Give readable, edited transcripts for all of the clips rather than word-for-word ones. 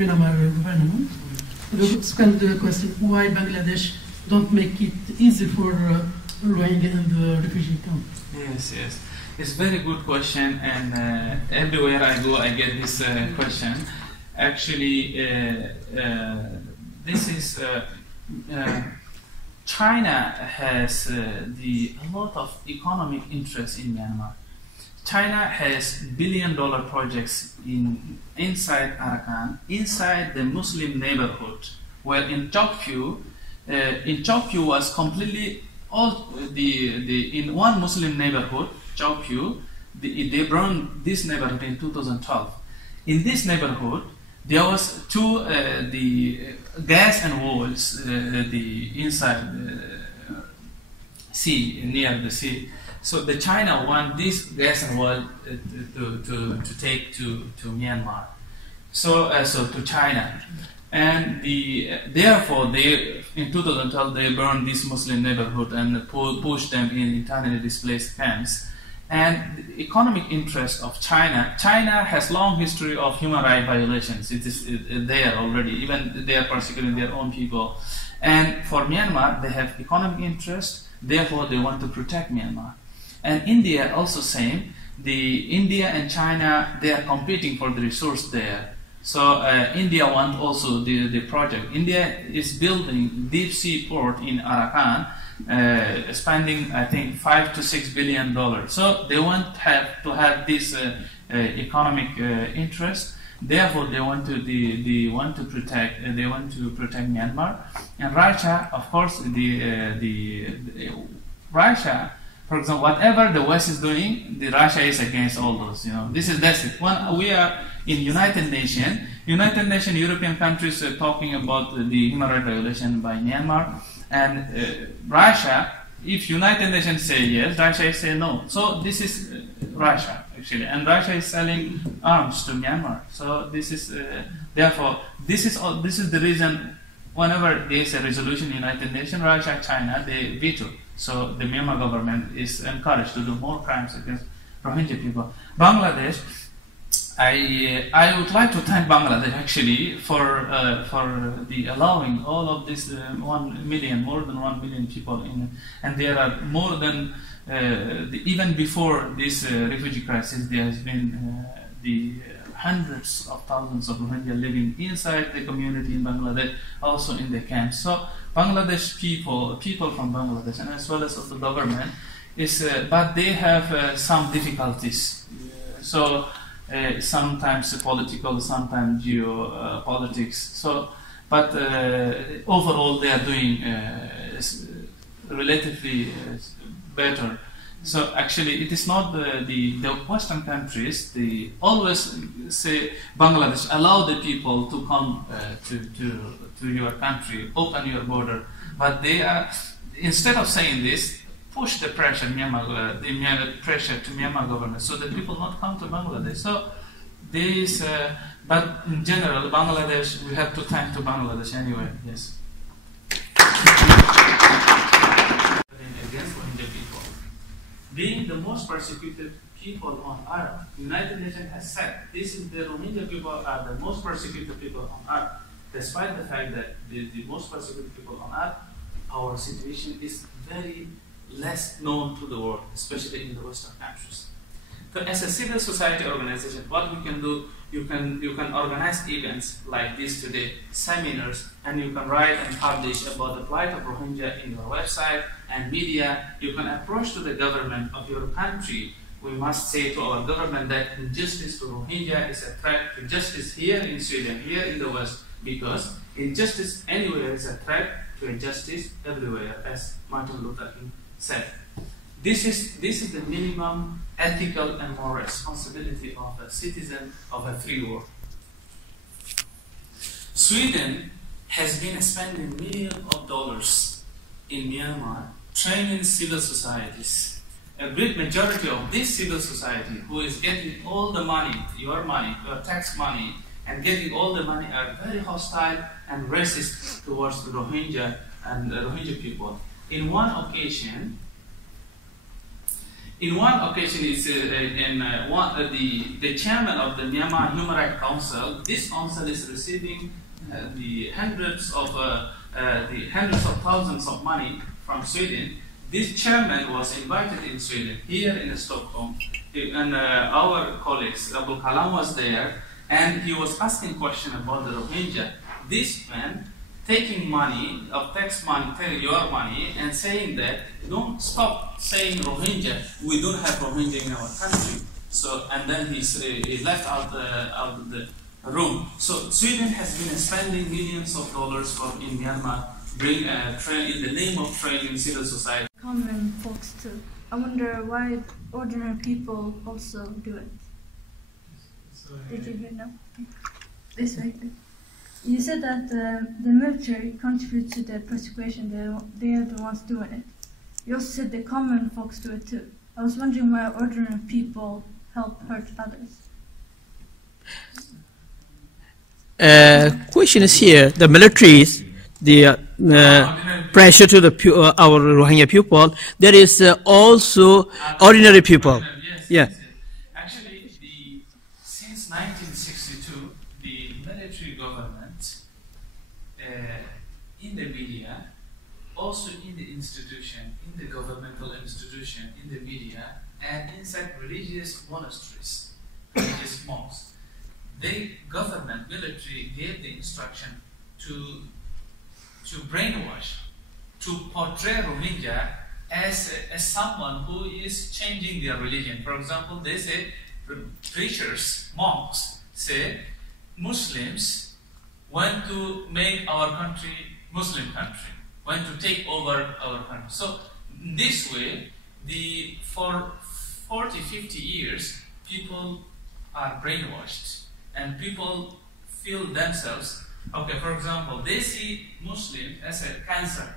Myanmar government. The second question, why Bangladesh don't make it easy for Rohingya and the refugee camp? Yes, yes. It's a very good question, and everywhere I go I get this question. Actually, this is China has a lot of economic interest in Myanmar. China has billion-dollar projects inside Arakan, inside the Muslim neighborhood, where in Chokpyu was completely in one Muslim neighborhood, Chokpyu, they burned this neighborhood in 2012. In this neighborhood, there was the gas and walls inside the sea, near the sea. So the China want this gas and wall to take to Myanmar, so to China, and therefore they in 2012 they burned this Muslim neighborhood and pushed them in internally displaced camps. And the economic interest of China has long history of human rights violations. It is there already. Even they are persecuting their own people. And for Myanmar, they have economic interest. Therefore, they want to protect Myanmar. And India also same. India and China, they are competing for the resource there. So India want also the project. India is building deep sea port in Arakan, spending I think $5 to $6 billion. So they want to have this economic interest. Therefore, they want to protect Myanmar. And Russia, of course, Russia. For example, whatever the West is doing, Russia is against all those. That's it. We are in United Nations. European countries are talking about the human rights violation by Myanmar, and Russia. If United Nations say yes, Russia say no. So this is Russia actually, and Russia is selling arms to Myanmar. So this is therefore this is the reason. Whenever there is a resolution in United Nations, Russia, China, they veto. So the Myanmar government is encouraged to do more crimes against Rohingya people. Bangladesh, I would like to thank Bangladesh actually for the allowing all of this 1 million, more than 1 million people in, and there are more than even before this refugee crisis, there has been the hundreds of thousands of Rohingya living inside the community in Bangladesh, also in the camps. So Bangladesh people from Bangladesh, and as well as of the government, but they have some difficulties. So sometimes political, sometimes geopolitics. So, but overall they are doing relatively better. So actually, it is not the Western countries. They always say Bangladesh allow the people to come to your country, open your border. But they are, instead of saying this, push the pressure pressure to Myanmar government so that people not come to Bangladesh. So this, but in general, Bangladesh, we have to thank to Bangladesh anyway. Yes. Against Rohingya people. Being the most persecuted people on earth, United Nations has said this is the Rohingya people are the most persecuted people on earth. Despite the fact that the most persecuted people on earth, our situation is very less known to the world, especially in the Western countries. So as a civil society organization, what we can do, you can organize events like this today, seminars, and you can write and publish about the plight of Rohingya in your website and media. You can approach to the government of your country. We must say to our government that injustice to Rohingya is a threat to justice here in Sweden, here in the West, because injustice anywhere is a threat to injustice everywhere, as Martin Luther King said. This is the minimum ethical and moral responsibility of a citizen of a free world. Sweden has been spending millions of dollars in Myanmar training civil societies. A great majority of this civil society who is getting all the money, your tax money, and getting all the money are very hostile and racist towards the Rohingya and the Rohingya people. In one occasion, In one occasion, it's the chairman of the Myanmar Human Rights Council. This council is receiving the hundreds of thousands of money from Sweden. This chairman was invited in Sweden, here in Stockholm, and our colleagues, Abul Kalam was there, and he was asking questions about the Rohingya. This man taking money, of tax money, your money, and saying that, don't stop saying Rohingya, we don't have Rohingya in our country. So, and then he left out of the room. So Sweden has been spending millions of dollars in Myanmar, in the name of training civil society. Common folks too. I wonder why ordinary people also do it. Did you hear now? This way. You said that the military contributes to the persecution, they are the ones doing it. You also said the common folks do it too. I was wondering why ordinary people help hurt others. Question is here, the militaries, the pressure to the our Rohingya people, there is also ordinary people. Yes. Actually, since 1962, the military government, in the media, also in the institution, in the governmental institution, in the media, and inside religious monasteries, religious monks, the government, military gave the instruction to brainwash, to portray Rohingya as someone who is changing their religion. For example, they say, preachers, monks say, Muslims want to make our country Muslim country, want to take over our country. So this way, for 40, 50 years, people are brainwashed, and people feel themselves, okay, for example, they see Muslim as a cancer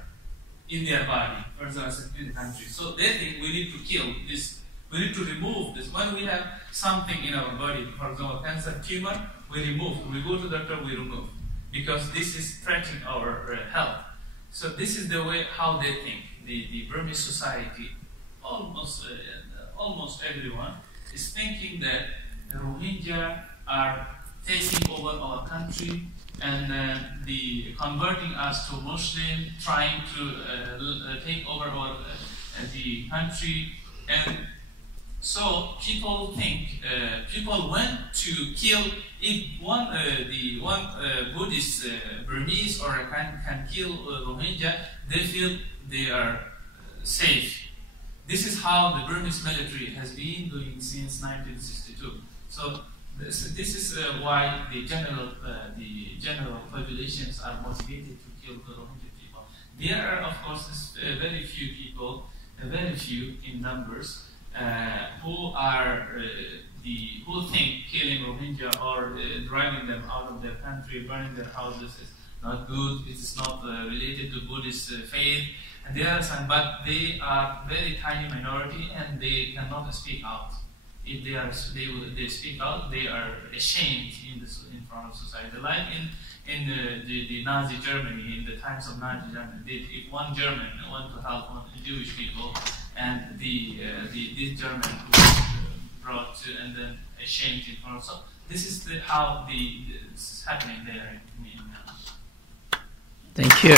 in their body, for example, in the country. So they think we need to kill this, we need to remove this. When we have something in our body, for example, cancer tumor, we remove. We go to the doctor, we remove, because this is threatening our health. So this is the way how they think. The Burmese society, almost everyone, is thinking that the Rohingya are taking over our country and converting us to Muslim, trying to take over the country. And so people think, people want to kill, if one Buddhist Burmese or Arakan can kill Rohingya, they feel they are safe. This is how the Burmese military has been doing since 1962. So this is why the general populations are motivated to kill the Rohingya people. There are, of course, very few people, very few in numbers, who think killing Rohingya or driving them out of their country, burning their houses is not good. It is not related to Buddhist faith. And there are some, but they are very tiny minority, and they cannot speak out. If they speak out, they are ashamed in front of society. Like in the Nazi Germany, in the times of Nazi Germany, if one German wanted to help one Jewish people, and this German was brought to and then ashamed in front of. So this is how this is happening there in Myanmar. Thank you.